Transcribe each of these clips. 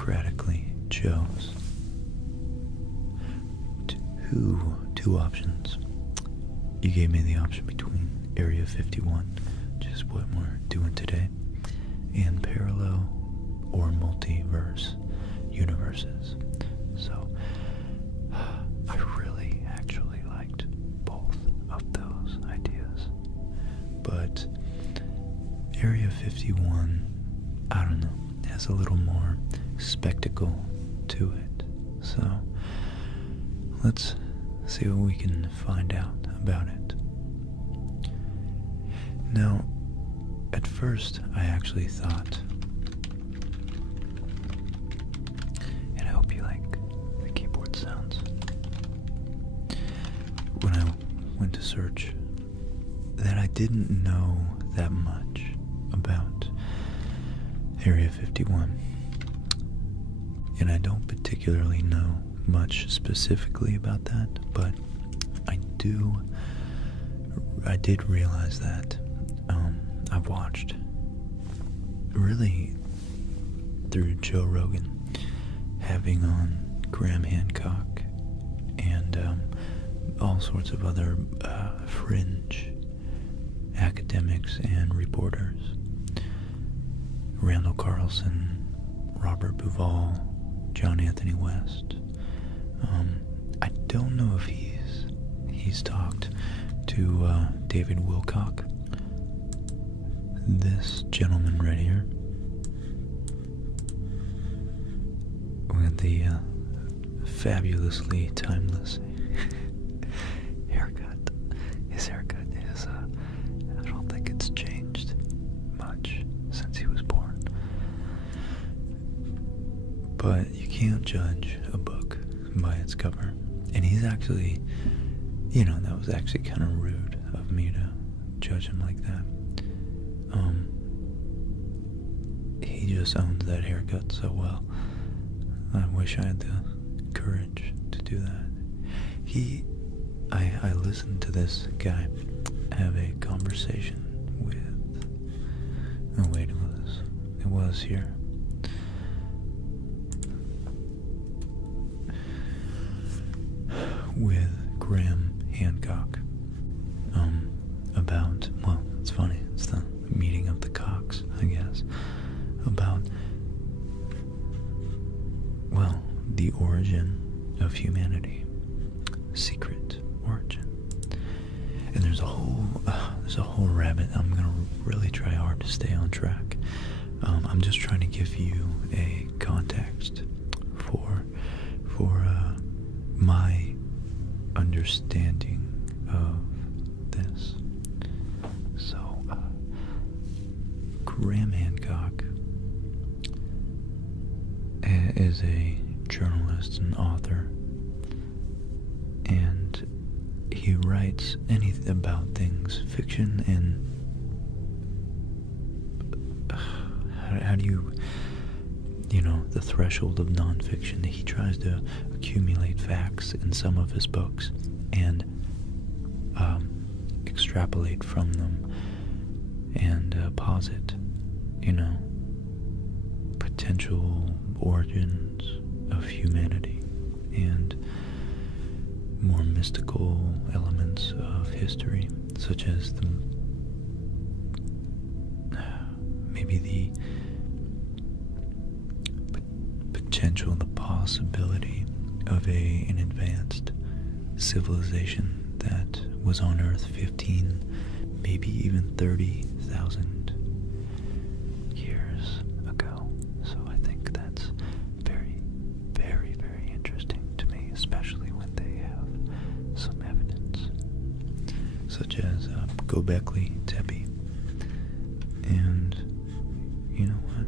democratically chose two options. You gave me the option between Area 51, which is what we're doing today, and parallel or multiverse universes. So I really actually liked both of those ideas. But Area 51, I don't know, has a little more spectacle to it. So let's see what we can find out about it. Now, at first I actually thought, and I hope you like the keyboard sounds, when I went to search, that I didn't know that much about Area 51. And I don't particularly know much specifically about that, but I did realize that I've watched, really through Joe Rogan, having on Graham Hancock and all sorts of other fringe academics and reporters, Randall Carlson, Robert Buvall, John Anthony West. I don't know if he's talked to David Wilcock, this gentleman right here, with the fabulously timeless haircut. His haircut is, I don't think it's changed much since he was born. But you can't judge a book by its cover. And he's actually, that was actually kind of rude of me to judge him like that. He just owns that haircut so well. I wish I had the courage to do that. I listened to this guy have a conversation with, oh wait, it was here. With Graham Hancock, about, well, it's funny, it's the meeting of the cocks, I guess, about, well, the origin of humanity, secret origin. And there's a whole rabbit. I'm gonna really try hard to stay on track. I'm just trying to give you a context for my understanding of this. So, Graham Hancock is a journalist and author, and he writes anything about things, fiction and how do you, the threshold of nonfiction. He tries to accumulate facts in some of his books and extrapolate from them and posit, potential origins of humanity and more mystical elements of history, such as maybe the potential, the possibility of an advanced civilization that was on Earth 15, maybe even 30,000 years ago. So I think that's very, very, very interesting to me, especially when they have some evidence, such as Göbekli Tepe. And you know what?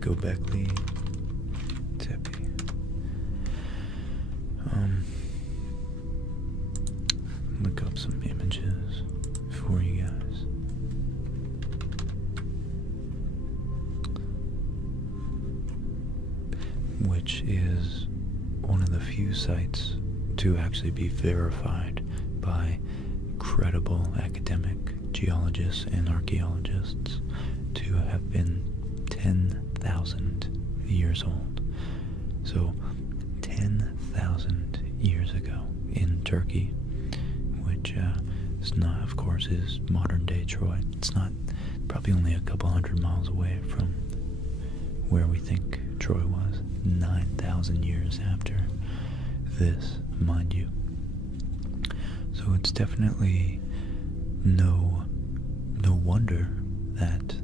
Göbekli Tepe. Look up some images for you guys. Which is one of the few sites to actually be verified by credible academic geologists and archaeologists to have been 10,000 years old. So 10,000 years ago in Turkey, which is not, of course, is modern day Troy. It's not, probably only a couple 100 miles away from where we think Troy was. 9,000 years after this, mind you. So it's definitely no wonder that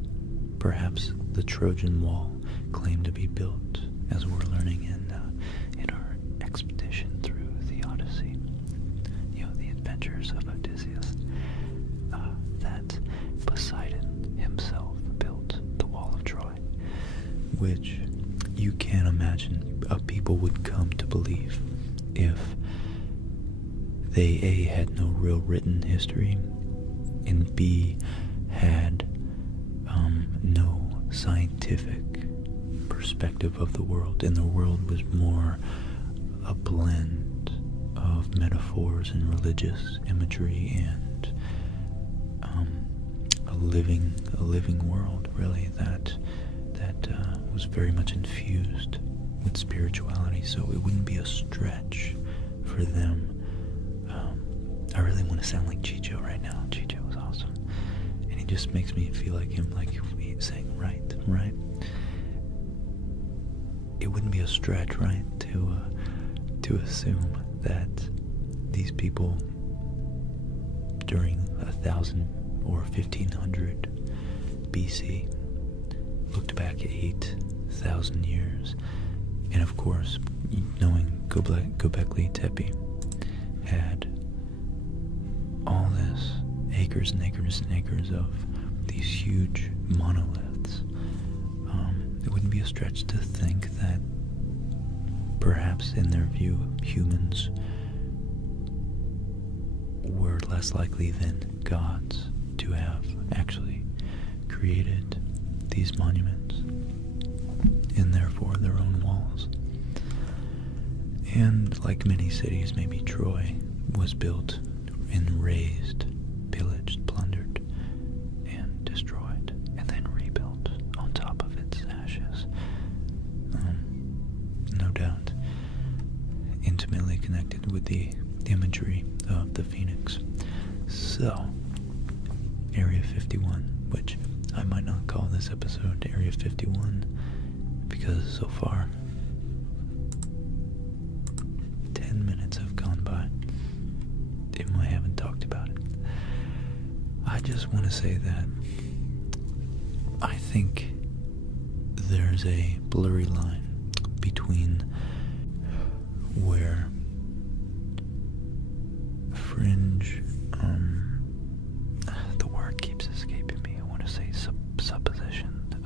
perhaps the Trojan Wall claimed to be built, as we're learning in our expedition through the Odyssey, the adventures of Odysseus, that Poseidon himself built the Wall of Troy, which you can imagine people would come to believe if they A, had no real written history, and B, had no scientific perspective of the world, and the world was more a blend of metaphors and religious imagery and a living world, really, that was very much infused with spirituality. So it wouldn't be a stretch for them. I really want to sound like Chicho right now. Chicho was awesome, and he just makes me feel like him, like he's saying right. It wouldn't be a stretch, right, to assume that these people during 1000 or 1500 BC looked back 8,000 years, and of course, knowing Göbekli Tepe had all this acres and acres and acres of these huge monoliths. It wouldn't be a stretch to think that perhaps in their view humans were less likely than gods to have actually created these monuments and therefore their own walls. And like many cities, maybe Troy was built and razed, pillaged, plundered, and destroyed, and then rebuilt on top of its ashes. No doubt intimately connected with the imagery of the phoenix. So, Area 51, which I might not call this episode Area 51, because so far 10 minutes have gone by and I haven't talked about it. I just want to say that I think there's a blurry line between where fringe, the word keeps escaping me. I want to say supposition,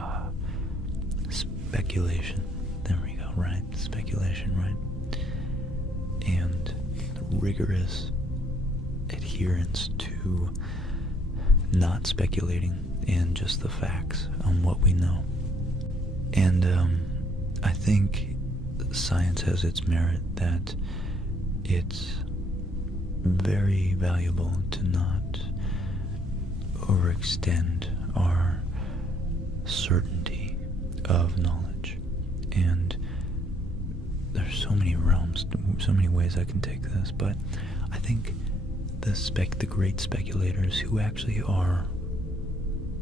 speculation. There we go, right? Speculation, right? And rigorous adherence to not speculating and just the facts on what we know. And I think science has its merit that it's very valuable to not overextend our certainty of knowledge. And there's so many realms, so many ways I can take this, but I think the great speculators who actually are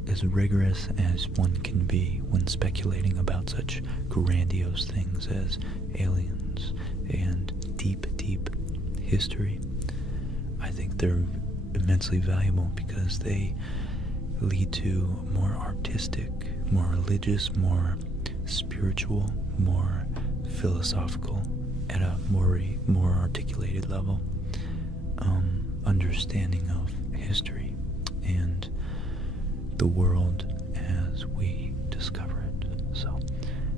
as rigorous as one can be when speculating about such grandiose things as aliens and deep history, I think they're immensely valuable because they lead to more artistic, more religious, more spiritual, more philosophical, at a more articulated level, understanding of history and the world as we discover it. So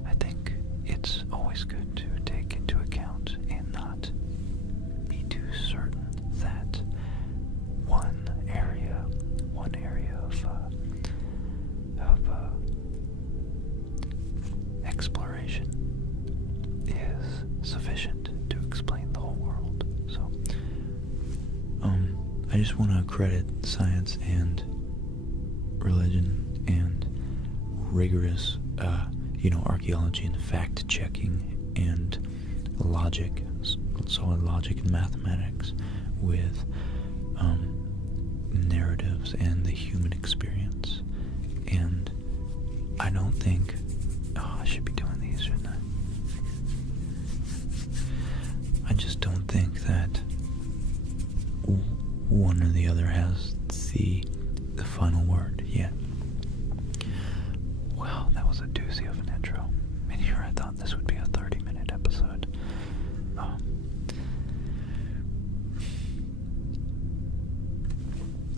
I think it's always good to take into account and not be too certain that one area of exploration is sufficient explain the whole world. So, I just want to credit science and religion and rigorous, archaeology and fact-checking and logic, solid logic and mathematics with narratives and the human experience. And I don't think, I should be doing these, shouldn't I? I just don't think that one or the other has the final word yet. Wow, that was a doozy of an intro. And here I thought this would be a 30-minute episode.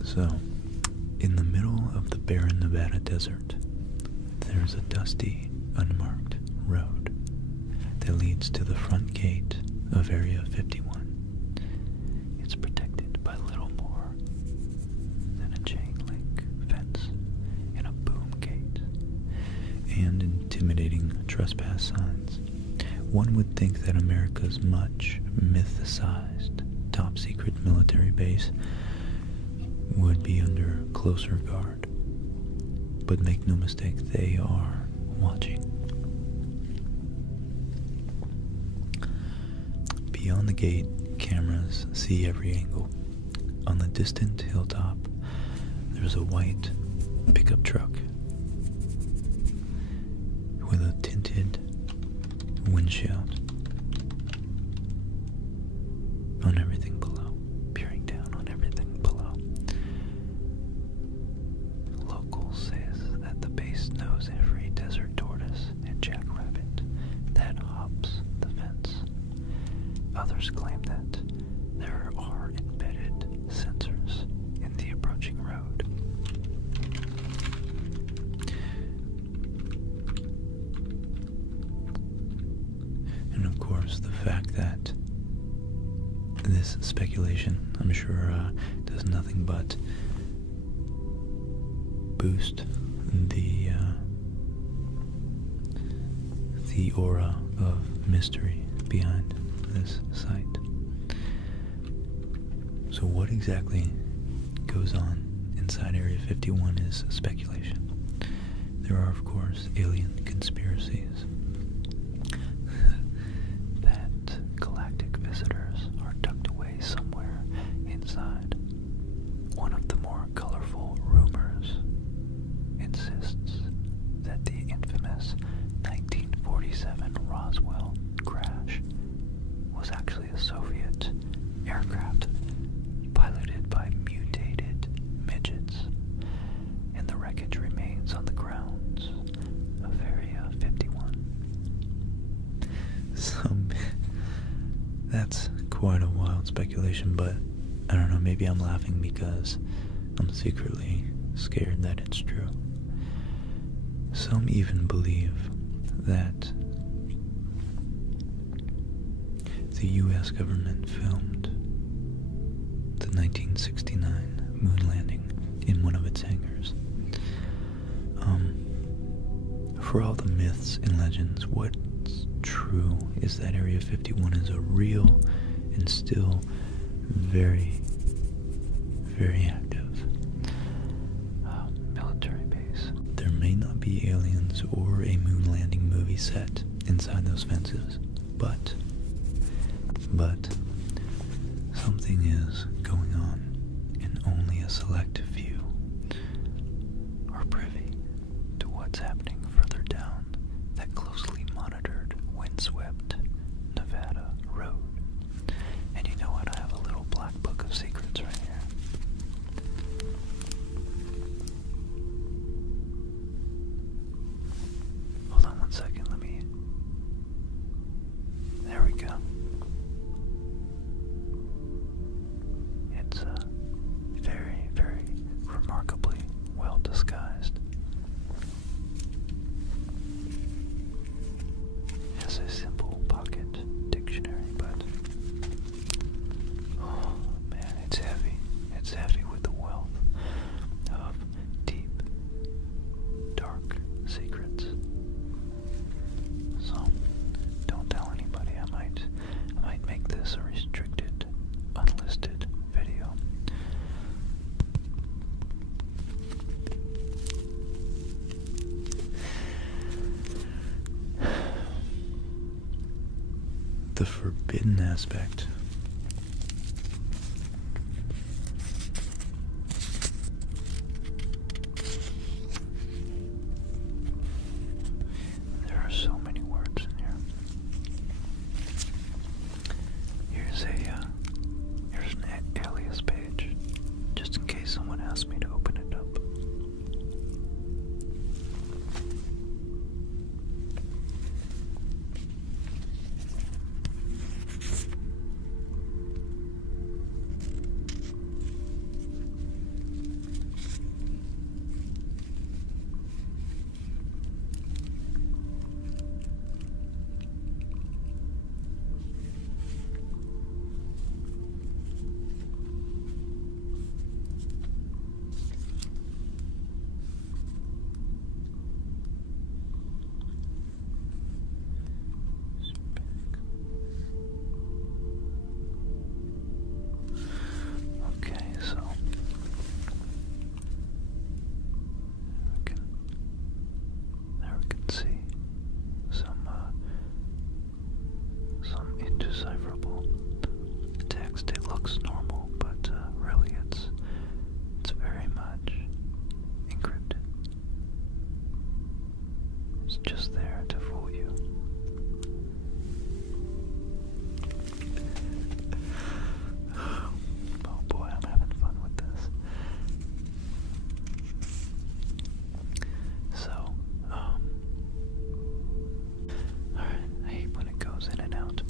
So, in the middle of the barren Nevada desert, there's a dusty, unmarked road that leads to the front gate of Area 51. It's protected by little more than a chain-link fence and a boom gate and intimidating trespass signs. One would think that America's much mythicized top-secret military base would be under closer guard. But make no mistake, they are watching. Beyond the gate, cameras see every angle. On the distant hilltop, there's a white pickup truck with a tinted windshield on everything below, peering down on everything below. Locals say that the base knows every desert tortoise and jackrabbit that hops the fence. Others claim that there are embedded sensors in the approaching road. And of course, the fact that this speculation, I'm sure, does nothing but boost the aura of mystery behind this site. So what exactly goes on inside Area 51 is speculation. There are, of course, alien conspiracies that galactic visitors are tucked away somewhere inside. One of the more colorful rumors insists that the infamous 1947 Roswell crash was actually a Soviet aircraft piloted by mutated midgets, and the wreckage remains on the grounds of Area 51. That's quite a wild speculation, but I don't know, maybe I'm laughing because I'm secretly scared that it's true. Some even believe that the U.S. government filmed the 1969 moon landing in one of its hangars. For all the myths and legends, what's true is that Area 51 is a real and still very, very active military base. There may not be aliens or a moon landing movie set inside those fences, but something is going on, and only a select few are privy to what's happening further down that closely monitored, windswept Nevada road. And you know what? I have a little black book of secrets right here. Hold on one second, there we go. It's very, very the forbidden aspect. There are so many words in here. Here's an alias page, just in case someone asks me to open it up. Indecipherable text. It looks normal, but really it's very much encrypted. It's just there to fool you. Oh boy, I'm having fun with this. So, alright, I hate when it goes in and out.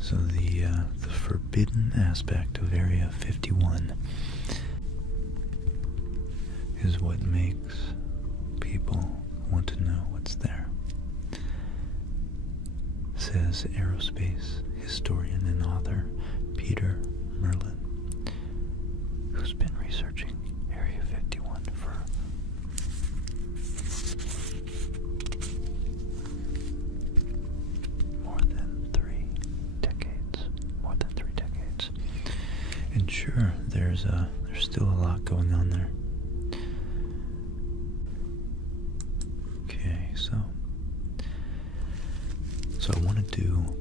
So the forbidden aspect of Area 51 is what makes people want to know what's there, says aerospace historian and author Peter Merlin, who's been researching Area 51 for more than 3 decades. And sure, there's still a lot going on there. Okay, so I wanted to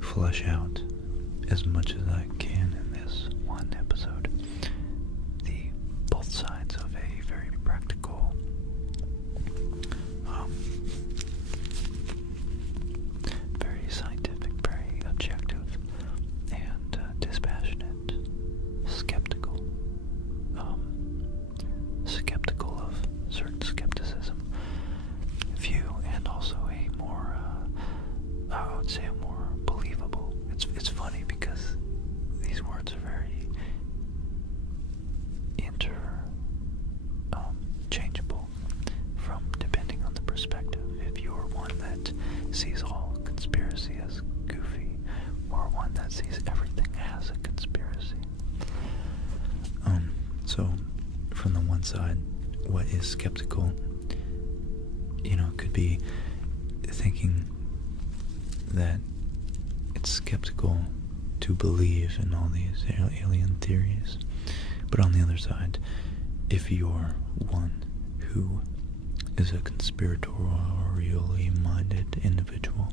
flesh out as much as I can in this one episode the both sides of a very practical, very scientific, very objective, and dispassionate, skeptical of certain skepticism view, and also a more, I would say, a more believable. It's funny because these words are very interchangeable from depending on the perspective. If you're one that sees all conspiracy as goofy, or one that sees everything as a conspiracy. So from the one side, what is skeptical, could be thinking that it's skeptical to believe in all these alien theories. But on the other side, if you're one who is a conspiratorially minded individual,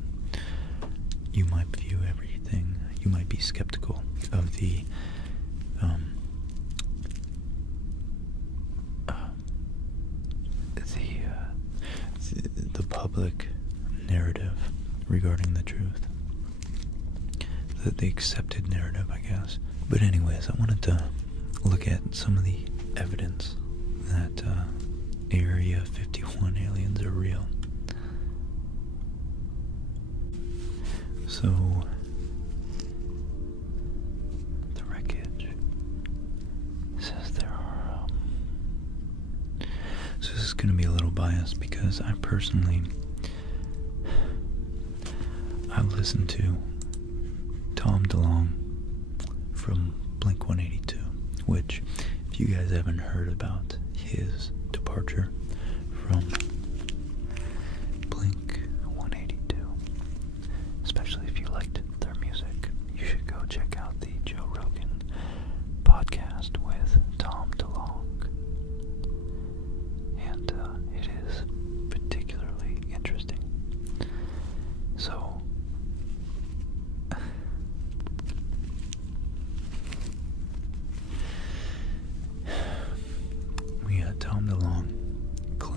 you might view everything, you might be skeptical of the public narrative regarding the truth. The accepted narrative, I guess. But anyways, I wanted to look at some of the evidence that Area 51 aliens are real. So, the wreckage says there are, so this is going to be a little biased because I personally, I've listened to Tom DeLonge from Blink-182, which, if you guys haven't heard about his departure from Blink-182, especially if you liked their music, you should go check out the Joe Rogan podcast with Tom DeLonge. And it is particularly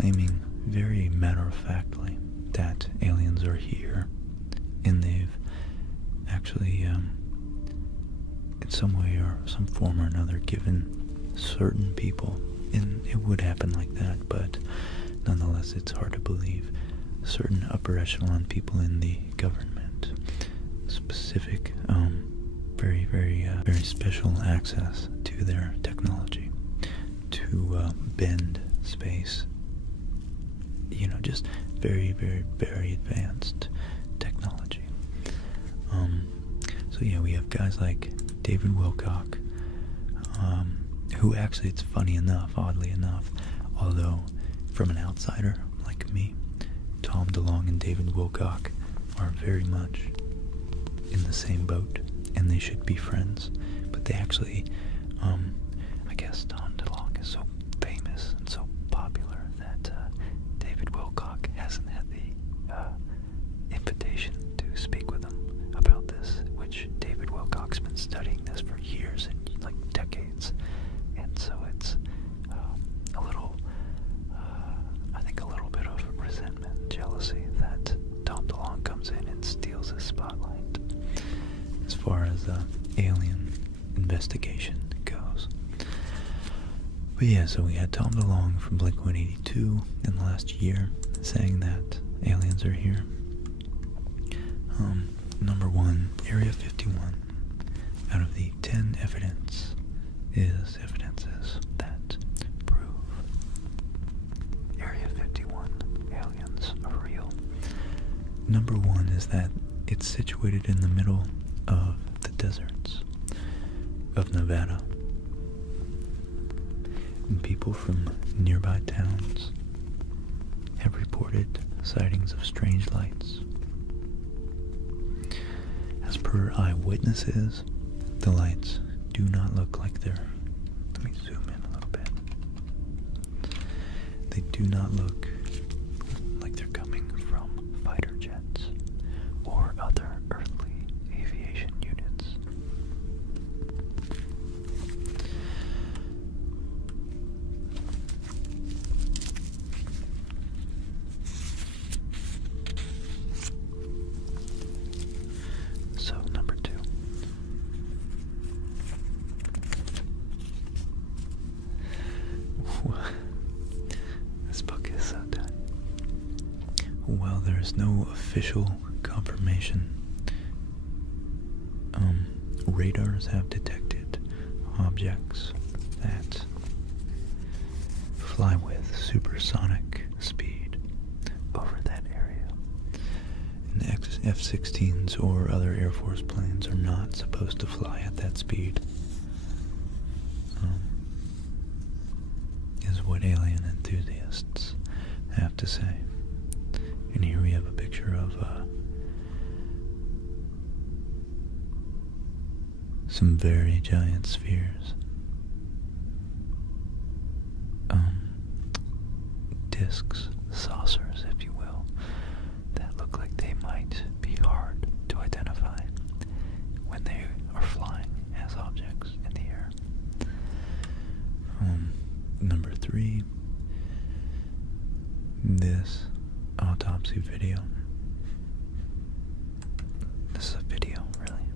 claiming very matter-of-factly that aliens are here, and they've actually, in some way or some form or another, given certain people, and it would happen like that, but nonetheless it's hard to believe, certain upper echelon people in the government, specific, very special access to their technology, to bend space, just very advanced technology. So yeah, we have guys like David Wilcock, who actually, it's funny enough, oddly enough, although from an outsider like me, Tom DeLonge and David Wilcock are very much in the same boat, and they should be friends, but they actually, I guess Tom DeLonge is so famous and so popular that David Wilcock hasn't had the invitation to speak with him about this, which David Wilcock's been studying this for years and like decades, and so it's a little, I think a little bit of resentment, jealousy that Tom DeLonge comes in and steals his spotlight as far as alien investigation goes. But yeah, so we had Tom DeLonge from Blink-182 in the last year saying that aliens are here. Number one, Area 51, out of the 10 evidences that prove Area 51 aliens are real. Number one is that it's situated in the middle of the deserts of Nevada, and people from nearby towns have reported sightings of strange lights. As per eyewitnesses, the lights do not look like they're, let me zoom in a little bit, they do not look like they're coming from fighter jets or other earthly aviation units. So, number two. This book is so done. While there is no official confirmation, radars have detected objects that fly with supersonic speed over that area. And F-16s or other Air Force planes are not supposed to fly at that speed, is what alien enthusiasts have to say. And here we have a picture of some very giant spheres, discs, saucers, if you will, that look like they might be hard to identify when they are flying as objects in the air. Number three, this autopsy video. This is a video, really.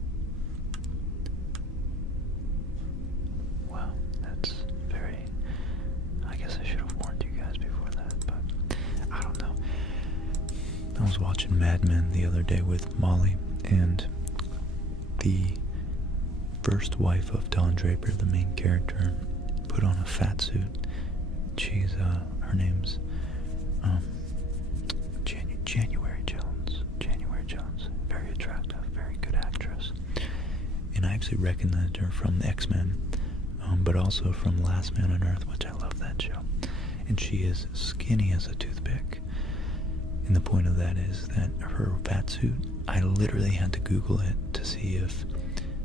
Wow, that's very, I guess I should have warned you guys before that, but I don't know. I was watching Mad Men the other day with Molly, and the first wife of Don Draper, the main character, put on a fat suit. She's, her name's, January Jones. Very attractive, very good actress. And I actually recognized her from the X-Men, but also from Last Man on Earth, which I love that show. And she is skinny as a toothpick. And the point of that is that her fat suit, I literally had to Google it to see if,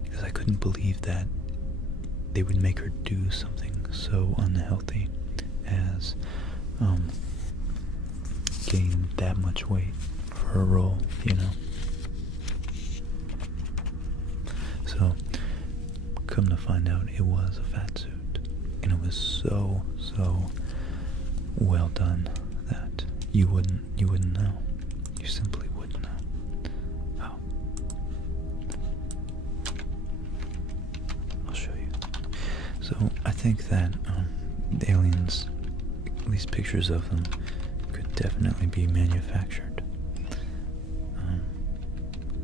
because I couldn't believe that they would make her do something so unhealthy as gain that much weight for her role, you know. So, come to find out, it was a fat suit, and it was so well done you wouldn't know. You simply wouldn't know. Oh. I'll show you. So I think that the aliens, at least pictures of them, could definitely be manufactured.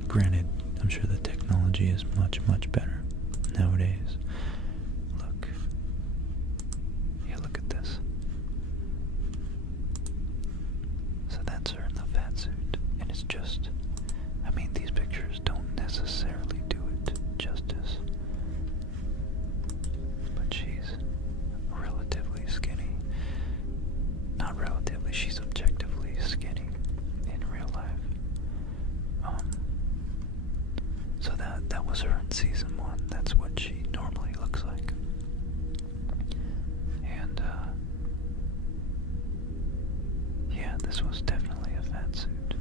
Granted, I'm sure the technology is much, much better nowadays. Look. Yeah, look at this. So that's her in the fat suit. And it's just, I mean, these pictures don't necessarily do it justice. But she's relatively skinny. Not relatively, she's objectively skinny in real life. So that was her in season 1. That's what she normally looks like. And yeah, this was definitely a fat suit.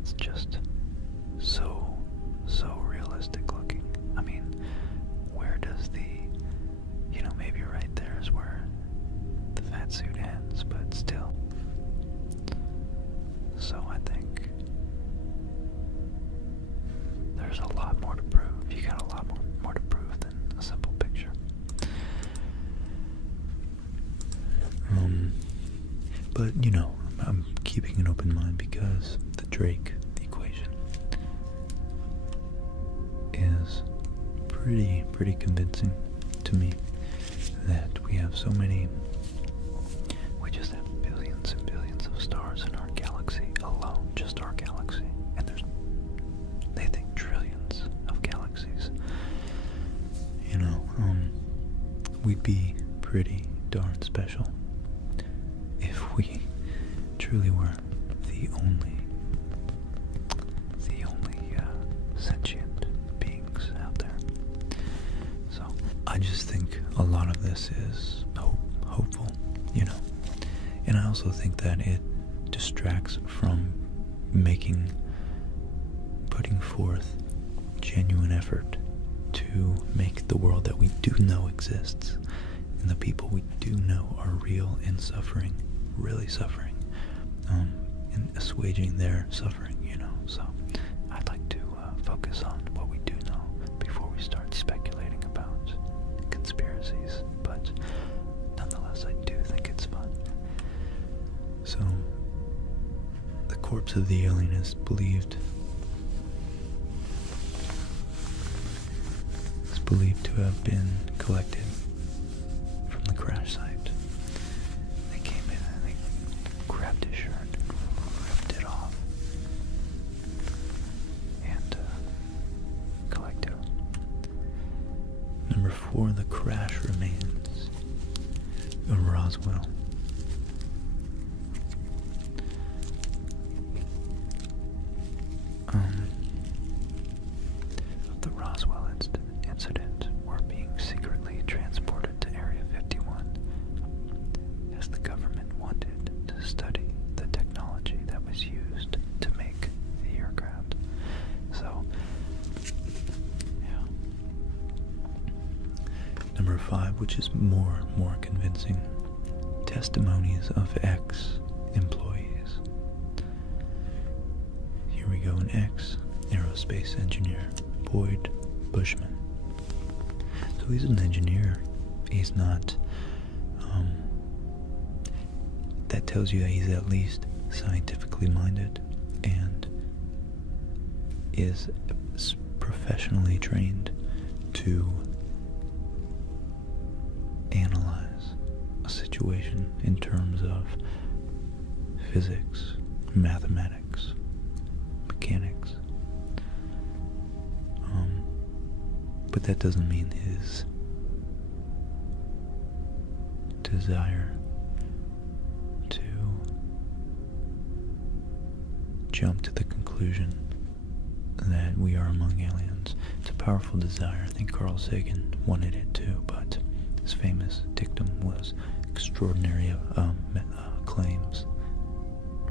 It's just so realistic looking. I mean, where does the, maybe right there is where the fat suit ends, but still. So I think there's a lot more to prove. You got a lot more to prove than a simple picture. But I'm keeping an open mind because the Drake equation is pretty convincing to me that we have so many. We just have billions and billions of stars in our galaxy alone, just our galaxy, and they think trillions of galaxies. We'd be pretty darn special if we truly were the only sentient beings out there. So I just think a lot of this is hopeful, and I also think that it distracts from putting forth genuine effort to make the world that we do know exists and the people we do know are real and suffering, really suffering, and assuaging their suffering, So I'd like to focus on what we do know before we start speculating about conspiracies, but nonetheless I do think it's fun. So the corpse of the alien is believed to have been collected from the crash site. They came in and they grabbed his shirt, ripped it off, and collected him. Number 4, the crash remains of Roswell. Of the Roswell incident were being secretly transported to Area 51 as the government wanted to study the technology that was used to make the aircraft. So, yeah. Number 5, which is more convincing, testimonies of ex-employees. Here we go, an ex-aerospace engineer, Boyd Bushman. So he's an engineer. He's not, that tells you that he's at least scientifically minded and is professionally trained to analyze a situation in terms of physics, mathematics, mechanics. But that doesn't mean his desire to jump to the conclusion that we are among aliens. It's a powerful desire. I think Carl Sagan wanted it too, but his famous dictum was extraordinary claims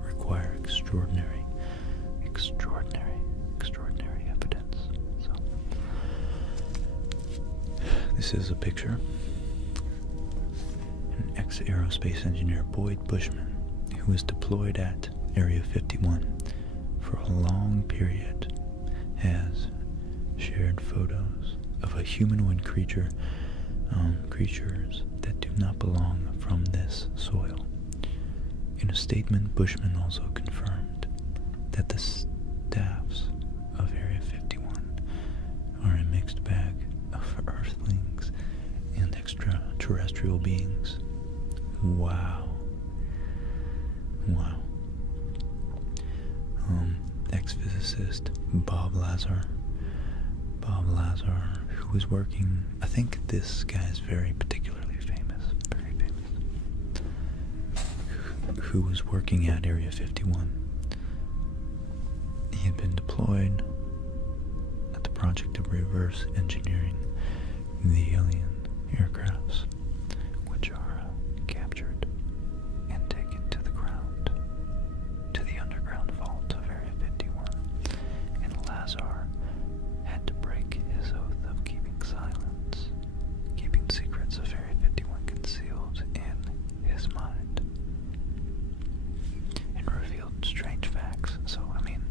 require extraordinary evidence. So this is a picture, an ex-aerospace engineer Boyd Bushman, who was deployed at Area 51 for a long period, has shared photos of a humanoid creatures that do not belong from this soil. In a statement, Bushman also confirmed that the staffs of Area 51 are a mixed bag of earthlings and extraterrestrial beings. Wow. Wow. Ex-physicist Bob Lazar, who was working, I think this guy is very particularly famous, very famous, who was working at Area 51. He had been deployed at the project of reverse engineering the alien aircrafts, which are captured and taken to the ground, to the underground vault of Area 51. And Lazar had to break his oath of keeping silence, keeping secrets of Area 51 concealed in his mind, and revealed strange facts. So, I mean,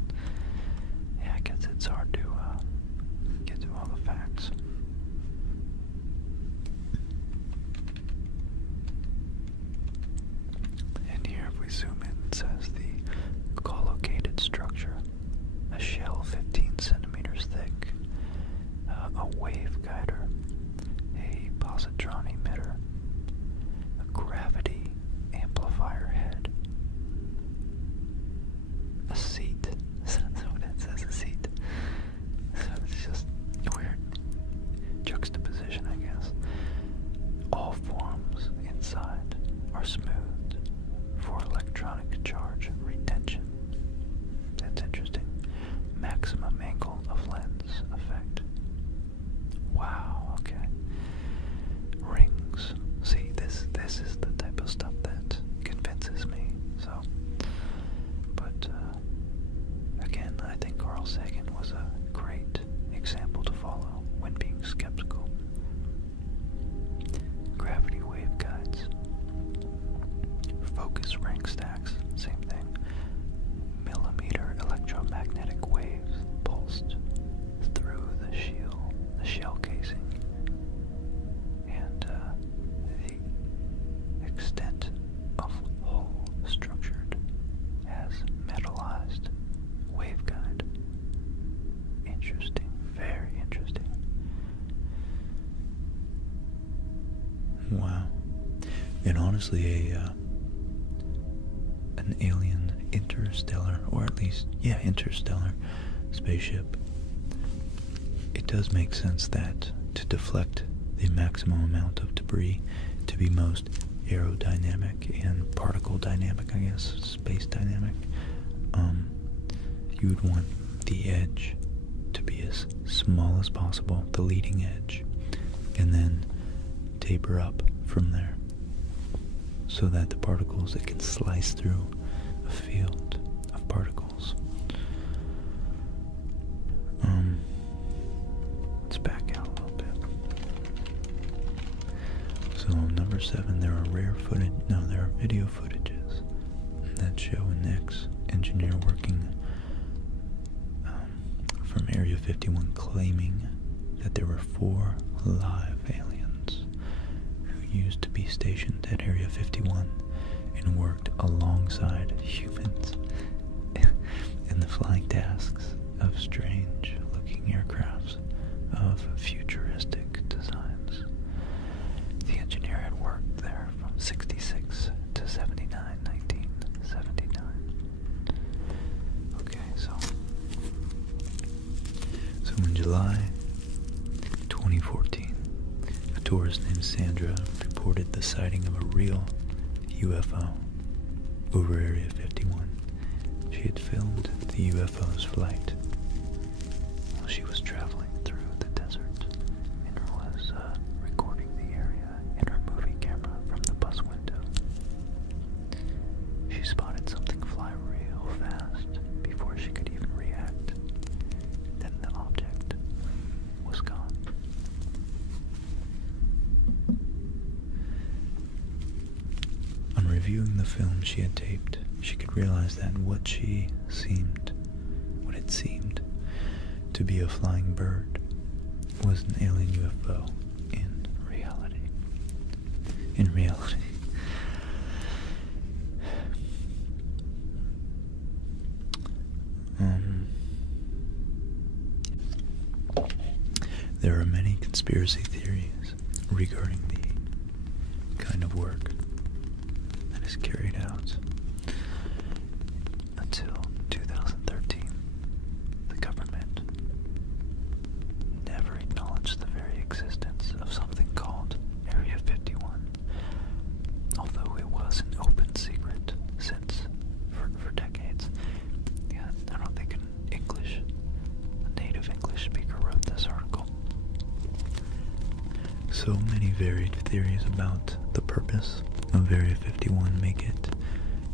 yeah, I guess it's hard to get to all the facts. And here, if we zoom in, it says the collocated structure, a shell 15 centimeters thick, a waveguider, a positron emitter, a gravity amplifier head, a seat. That's what it says, a seat. So it's just weird juxtaposition, I guess. All forms inside are smoothed for electronic charge retention. That's interesting. Maximum angle of lens effect. Wow, okay. Rings. See, this is the type of stuff that convinces me. So, but again, I think Carl Sagan was a great example to follow when being skeptical. Gravity waveguides. Focus ring stacks, same thing. Millimeter electromagnetic waves pulsed through the shell casing, and the extent of hull structured as metallized waveguide. Interesting, very interesting. Wow. And honestly, an alien interstellar, or at least, interstellar spaceship, it does make sense that to deflect the maximum amount of debris to be most aerodynamic and particle dynamic, I guess, space dynamic, you would want the edge to be as small as possible, the leading edge, and then taper up from there, so that the particles, it can slice through a field of particles. Let's back out a little bit. So number 7, there are video footages that show an ex-engineer working from Area 51 claiming that there were 4 live aliens who used to be stationed at Area 51 and worked alongside humans in the flying tasks of strange-looking aircrafts of futuristic designs. The engineer had worked there from 66 to 79, 1979. Okay, so in July 2014, a tourist named Sandra reported the sighting of a real UFO over Area 51. She had filmed the UFO's flight while she was traveling through the desert and was recording the area in her movie camera from the bus window. She spotted something fly real fast before she could even react. Then the object was gone. reviewing the film she had taped, she could realize that what it seemed to be a flying bird was an alien UFO in reality. In reality. There are many conspiracy theories regarding the kind of work that is carried out. Until 2013, the government never acknowledged the very existence of something called Area 51, although it was an open secret since for decades. Yeah, I don't think a native English speaker wrote this article. So many varied theories about the purpose of Area 51 make it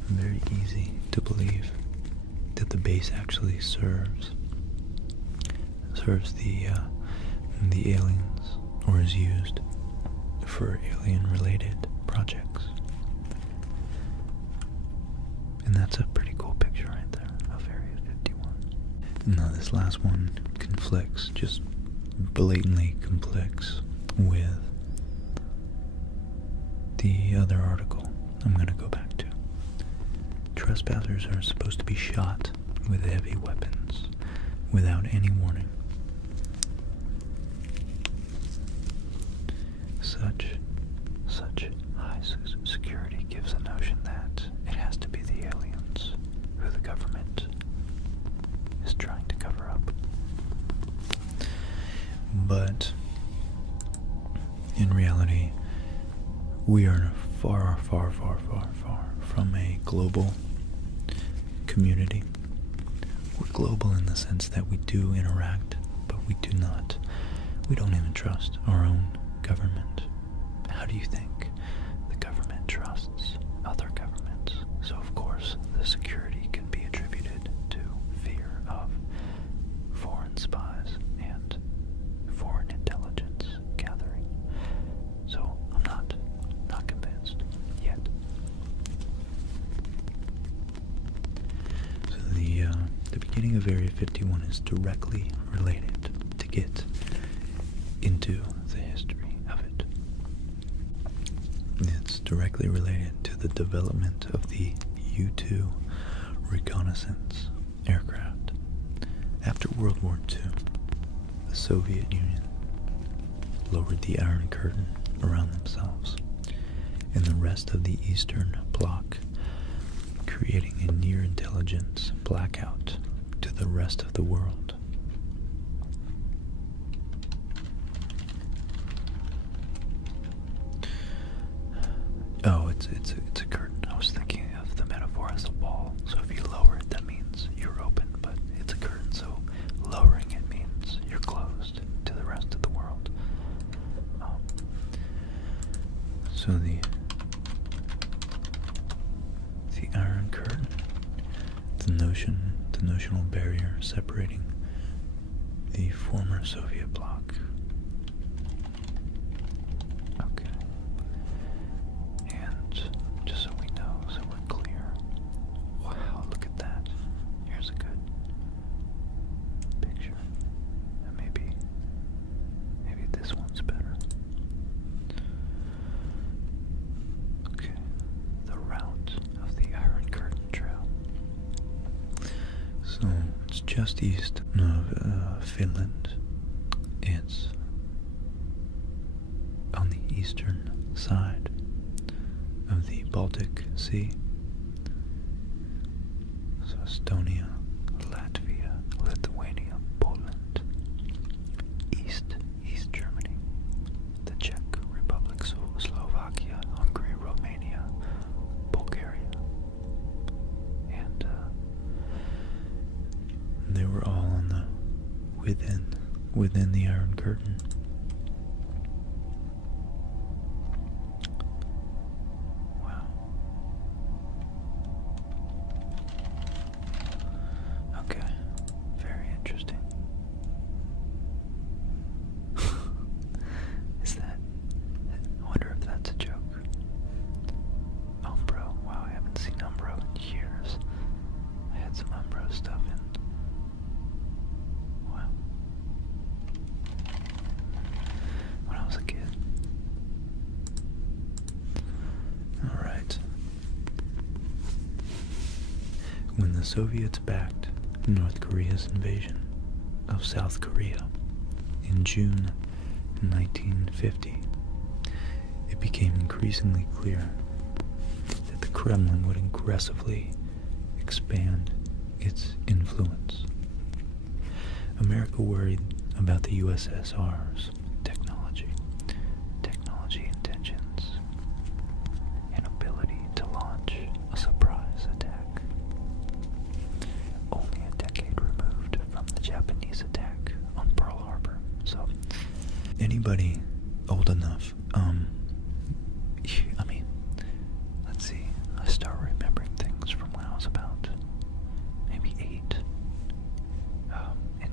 very easy to believe that the base actually serves the aliens, or is used for alien-related projects. And that's a pretty cool picture right there of Area 51. Now this last one conflicts, just blatantly conflicts with the other article I'm going to go back to. Trespassers are supposed to be shot with heavy weapons without any warning. Such high security gives the notion that it has to be the aliens who the government is trying to cover up. But in reality, we are far from a global community. We're global in the sense that we do interact, but we don't even trust our own government. How do you think the government trusts other governments? So of course, the security can be attributed to fear of foreign spies and foreign intelligence gathering. So I'm not convinced yet. So the beginning of Area 51 is directly related to get into the history of it. It's directly related to the development of the U-2 reconnaissance aircraft. After World War II, the Soviet Union lowered the Iron Curtain around themselves and the rest of the Eastern Bloc, creating a near-intelligence blackout to the rest of the world. Oh, it's a curtain. I was thinking of the metaphor as a wall. So if you lower it, that means you're open, but it's a curtain, so lowering it means you're closed to the rest of the world. So the Iron Curtain, the notional barrier separating the former Soviet bloc. Okay. And just so we know, so we're clear. Wow, look at that. Here's a good picture. And maybe this one's better. Okay. The route of the Iron Curtain Trail. So it's just east of Finland. It's on the eastern side of the Baltic Sea. So Estonia, Latvia, Lithuania, Poland, East Germany, the Czech Republic, Slovakia, Hungary, Romania, Bulgaria, and they were all on the within the Iron Curtain. Wow. Okay. Very interesting. Is that? I wonder if that's a joke. Oh, bro. Wow. when the Soviets backed North Korea's invasion of South Korea in June 1950, it became increasingly clear that the Kremlin would aggressively expand its influence. America worried about the USSR's technology intentions, and ability to launch a surprise attack. Only a decade removed from the Japanese attack on Pearl Harbor. So, anybody old enough, let's see, I start remembering things from when I was about maybe 8.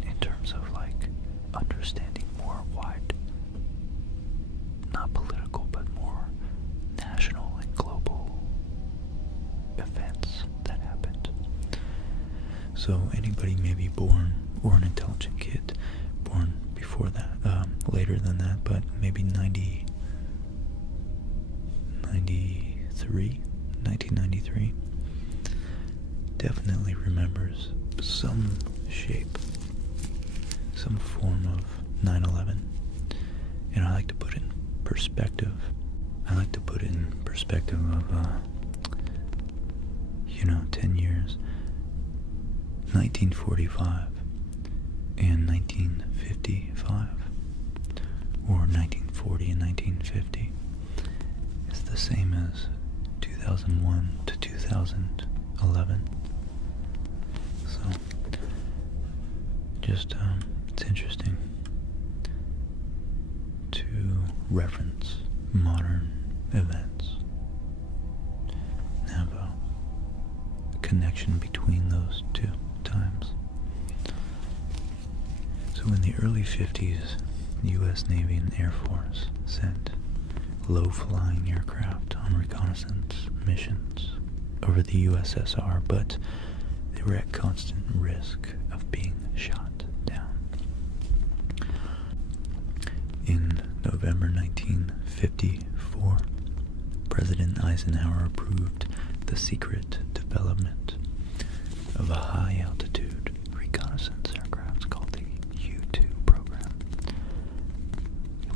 In terms of like understanding more wide, not political, but more national and global events that happened. So anybody maybe born, or an intelligent kid born before that, later than that, but maybe 1993, definitely remembers some shape, some form of 9/11. And I like to put it in perspective. I like to put it in perspective of, 10 years. 1945 and 1955, or 1940 and 1950, is the same as 2001 to 2011. So, just, it's interesting to reference modern events and have a connection between those two times. So in the early 50s, the U.S. Navy and Air Force sent low-flying aircraft on reconnaissance missions over the USSR, but they were at constant risk of being shot down. In November 1954, President Eisenhower approved the secret development of a high-altitude reconnaissance aircraft called the U-2 program.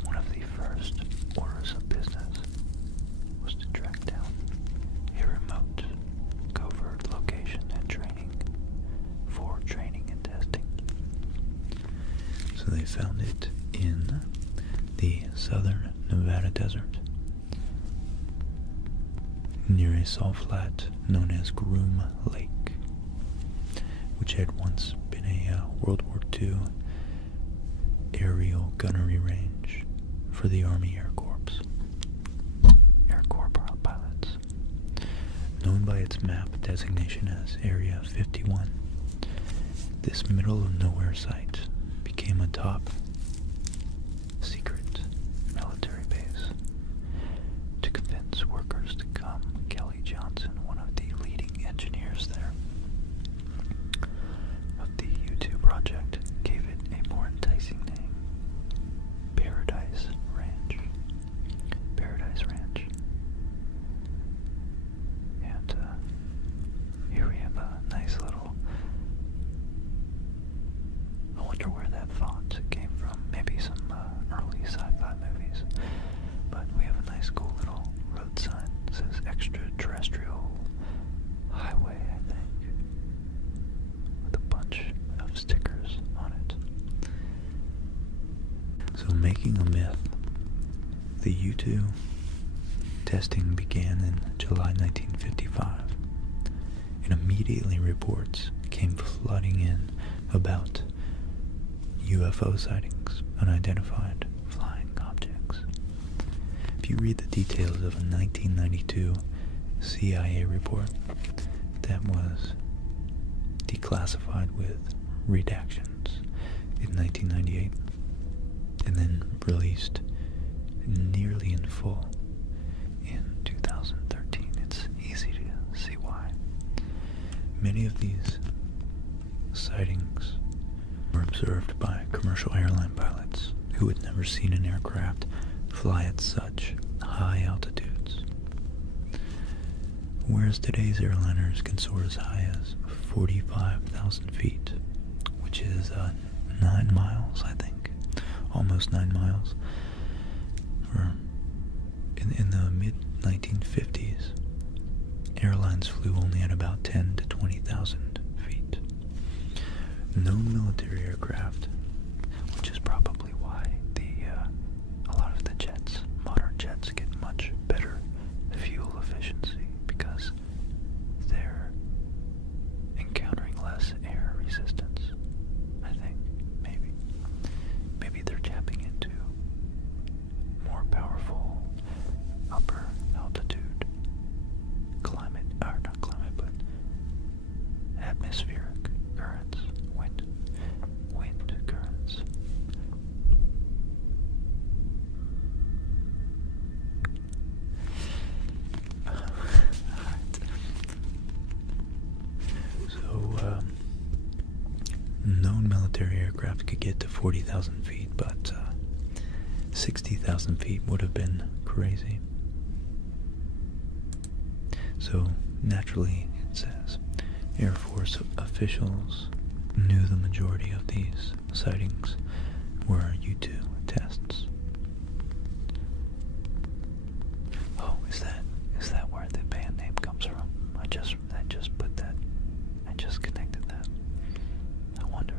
One of the first orders of business was to track down a remote, covert location and training and testing. So they found it in the southern Nevada desert, near a salt flat known as Groom Lake, which had once been a World War II aerial gunnery range for the Army Air Corps pilots. Known by its map designation as Area 51, this middle-of-nowhere site became a top secret military base to convince workers to come. Kelly Johnson, one of the leading engineers there of the U-2 project, gave it a more enticing name: Paradise Ranch. And here we have a nice little, I wonder where that font came from. Maybe some early sci-fi movies. But we have a nice cool little road sign. It says extraterrestrial highway, I think, with a bunch of stickers on it. So, making a myth, the U-2 testing began in July 1955, and immediately reports came flooding in about UFO sightings, unidentified flying objects. If you read the details of a 1992 CIA report that was declassified with redactions in 1998 and then released nearly in full in 2013, it's easy to see why. Many of these sightings were observed by commercial airline pilots who had never seen an aircraft fly at such high altitudes. whereas today's airliners can soar as high as 45,000 feet, which is 9 miles, I think, almost 9 miles. In the mid-1950s, airlines flew only at about 10 to 20,000 feet. Known military aircraft, which is probably why a lot of the jets, modern jets, get much better fuel efficiency, because they're encountering less air resistance. I think maybe they're tapping into more powerful upper altitude climate, or not climate, but atmospheric currents, wind currents. So, known military aircraft could get to 40,000 feet, but 60,000 feet would have been crazy. So, naturally, it says, Air Force officials knew the majority of these sightings were U-2 tests. Oh, is that where the band name comes from? I just put that. I just connected that. I wonder.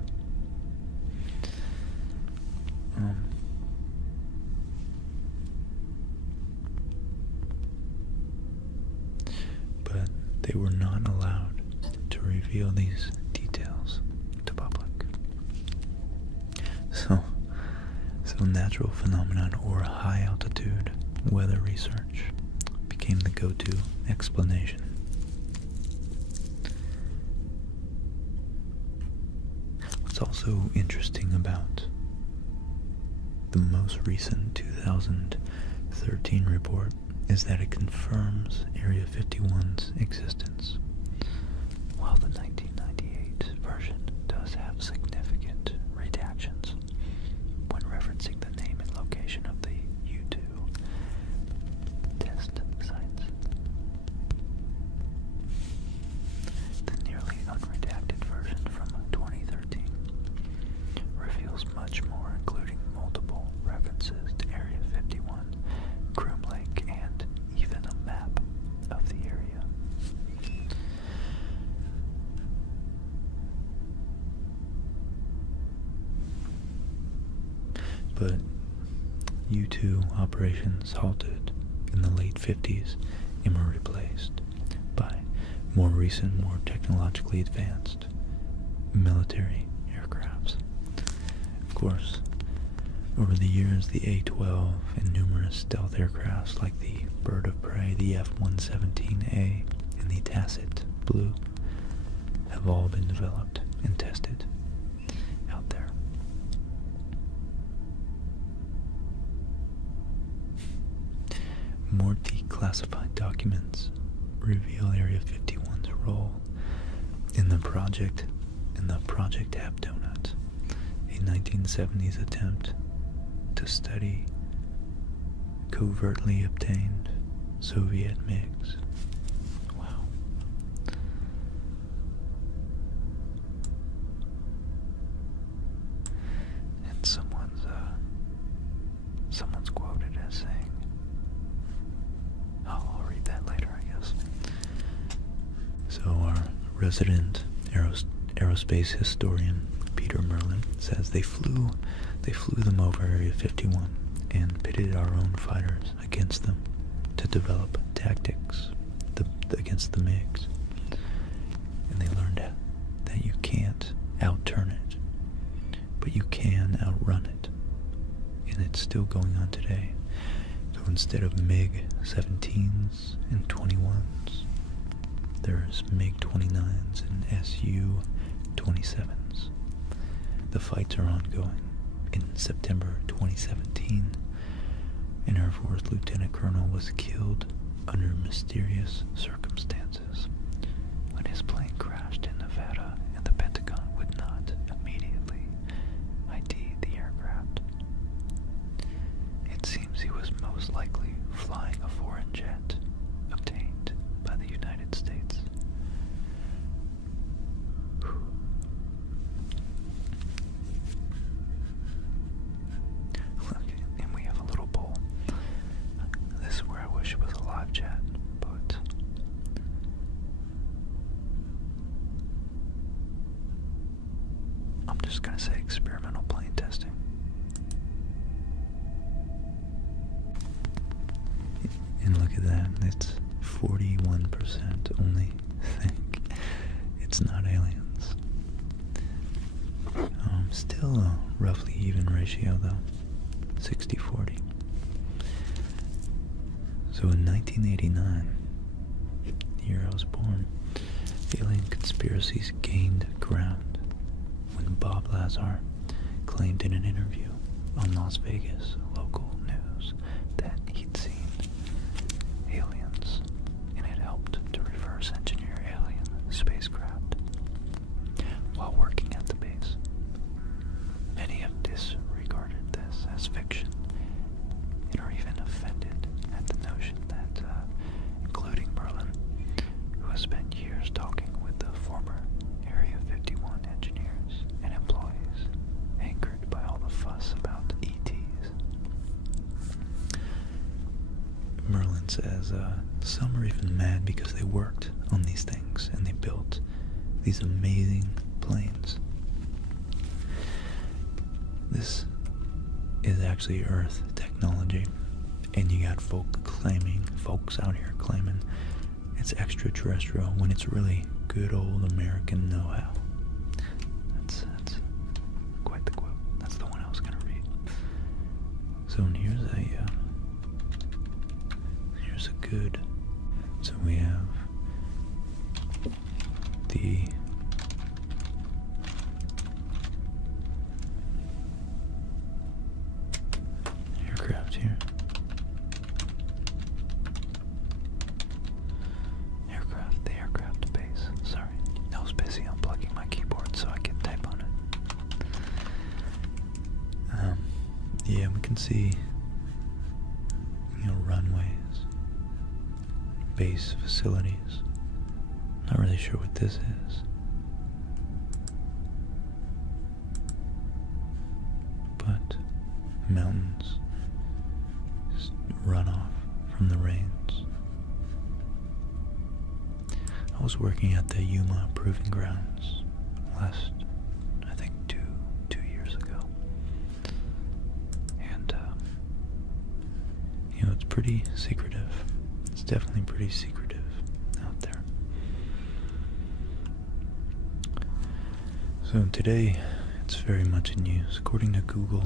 But they were not allowed to reveal these details to public. So natural phenomenon or high altitude weather research became the go-to explanation. What's also interesting about the most recent 2013 report is that it confirms Area 51's existence, while the 1998 version does have significant redactions when referencing the name and location of the U-2 test sites. The nearly unredacted version from 2013 reveals much more, including multiple references to Area 51, Groom Lake, and even a map of the area. But U-2 operations halted in the late 50s and were replaced by more recent, more technologically advanced military aircrafts. Of course, over the years, the A-12 and numerous stealth aircrafts like the Bird of Prey, the F-117A, and the Tacit Blue have all been developed and tested out there. More declassified documents reveal Area 51's role in the Project Half Donut, a 1970s attempt to study covertly obtained Soviet MiGs. Wow. And someone's quoted as saying, I'll read that later, I guess. So our resident aerospace historian Peter Merlin says they flew them over Area 51 and pitted our own fighters against them to develop tactics against the MiGs. And they learned that you can't outturn it, but you can outrun it. And it's still going on today. So instead of MiG-17s and 21s, there's MiG-29s and Su-27s. The fights are ongoing. In September 2017, an Air Force Lieutenant Colonel was killed under mysterious circumstances when his plane crashed in Nevada and the Pentagon would not immediately ID the aircraft. It seems he was most likely flying a foreign jet obtained by the United I say experimental plane testing? And look at that, it's 41% only think it's not aliens. Still a roughly even ratio though, 60-40. So in 1989, the year I was born, alien conspiracies gained ground when Bob Lazar claimed in an interview on Las Vegas local news that he'd seen aliens and had helped to reverse engineer alien spacecraft while working at the base. Many have disregarded this as fiction and are even offended at the notion that, including Merlin, who has spent years talking with the former Area 51 engineers and employees, angered by all the fuss about ETs. Merlin says some are even mad because they worked on these things and they built these amazing planes. This is actually Earth technology, and you got folks out here claiming it's extraterrestrial when it's really good old American know-how. That's quite the quote. That's the one I was gonna read. So here's a good. So we have the aircraft here. The aircraft base. Sorry, I was busy unplugging my keyboard so I could type on it. Yeah, we can see, runways, base facilities. Not really sure what this is. But mountains just run off from the rains. I was working at the Yuma Proving Grounds last, I think, two years ago. And, it's pretty secretive. It's definitely pretty secretive out there. So today, it's very much in use. According to Google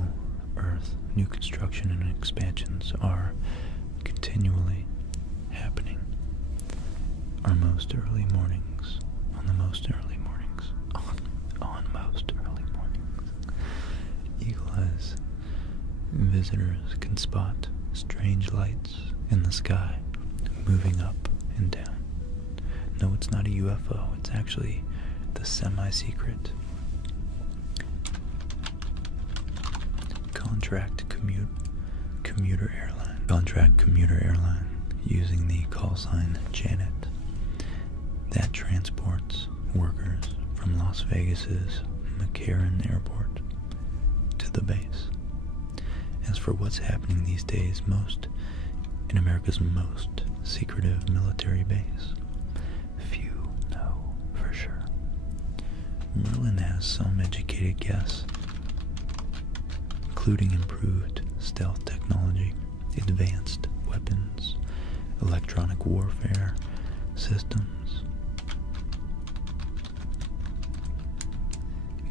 Earth, new construction and expansions are continually happening. On most early mornings. Eagle eyes visitors can spot strange lights in the sky moving up and down. No, it's not a UFO. It's actually the semi-secret contract commuter airline using the call sign Janet that transports workers from Las Vegas's McCarran Airport to the base. As for what's happening these days, in America's most secretive military base, few know for sure. Merlin has some educated guess, including improved stealth technology, advanced weapons, electronic warfare systems,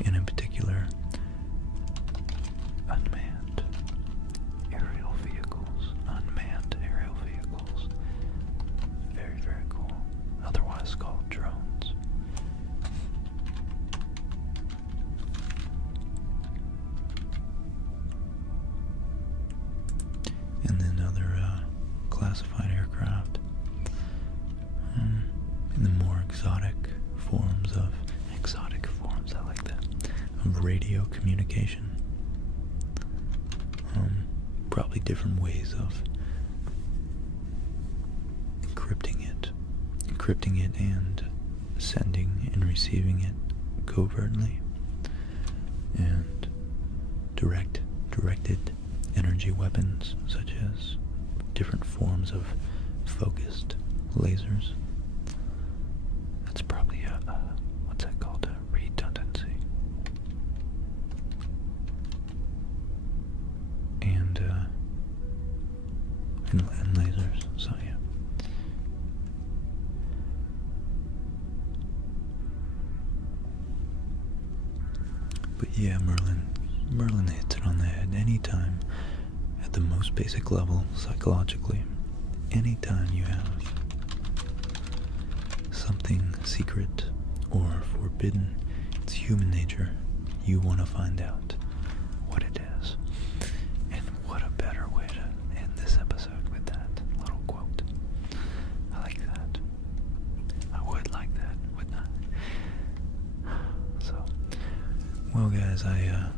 and in particular, unmanned aerial vehicles. Very, very cool. Otherwise called drones. And then other classified aircraft. And the more exotic forms, I like that, of radio communication. Probably different ways of encrypting it and sending and receiving it covertly, and directed energy weapons such as different forms of focused lasers. That's probably what's that called? A redundancy. yeah, Merlin hits it on the head. Anytime, at the most basic level, psychologically, anytime you have something secret or forbidden, it's human nature. You want to find out what it is. And what a better way to end this episode with that little quote. I like that. I would like that, wouldn't I? So, well guys, I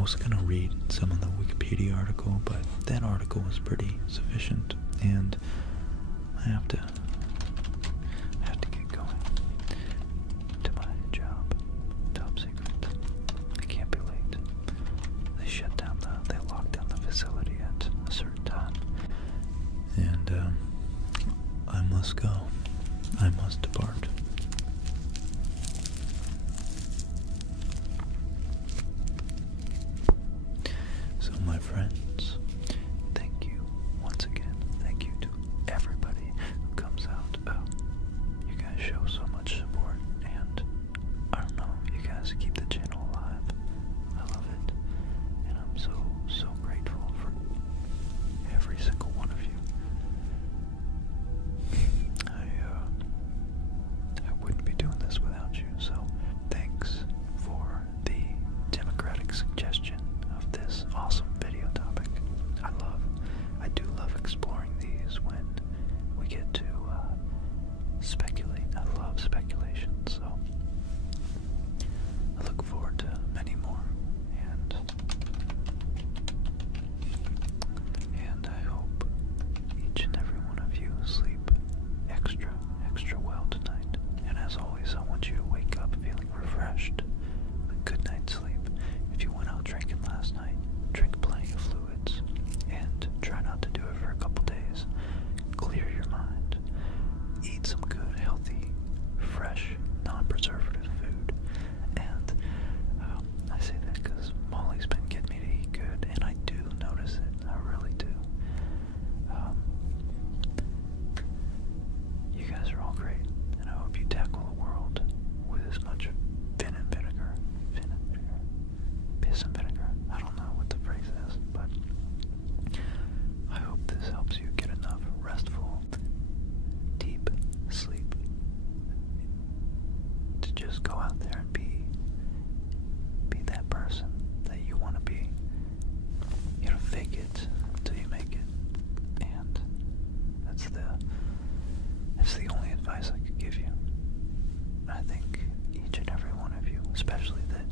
was going to read some of the Wikipedia article, but that article was pretty sufficient, and I have to get going to my job. Top secret. I can't be late. They locked down the facility at a certain time, and I must go. I must depart. So, my friends, thank you once again. Thank you to everybody who comes out. You guys show so much support, and I don't know, you guys keep the channel alive. I love it, and I'm so grateful for every single one of you. I wouldn't be doing this without you, so thanks for the democratic suggestion of this awesome video topic. I do love exploring these when we get to speculate. I love speculation, so I look forward to many more, and I hope each and every one of you sleep extra well tonight. And as always, I want you to wake up feeling refreshed, a good night's sleep. If you went out drinking last night, drink plenty of fluids, and try not to do it for a couple days. Clear your mind. Eat some good, healthy, fresh, non-preservative food. And I say that because Molly's been getting me to eat good, and I do notice it. I really do. You guys are all great, and I hope you tackle the world with as much piss and vinegar. I don't know what the phrase is, but I hope this helps you get enough restful, deep sleep to just go out there and be that person that you want to be. You know, fake it until you make it, and that's the only advice I could give you. I think each and every one of you, especially that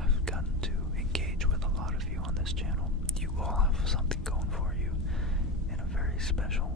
I've gotten to engage with a lot of you on this channel, you all have something going for you in a very special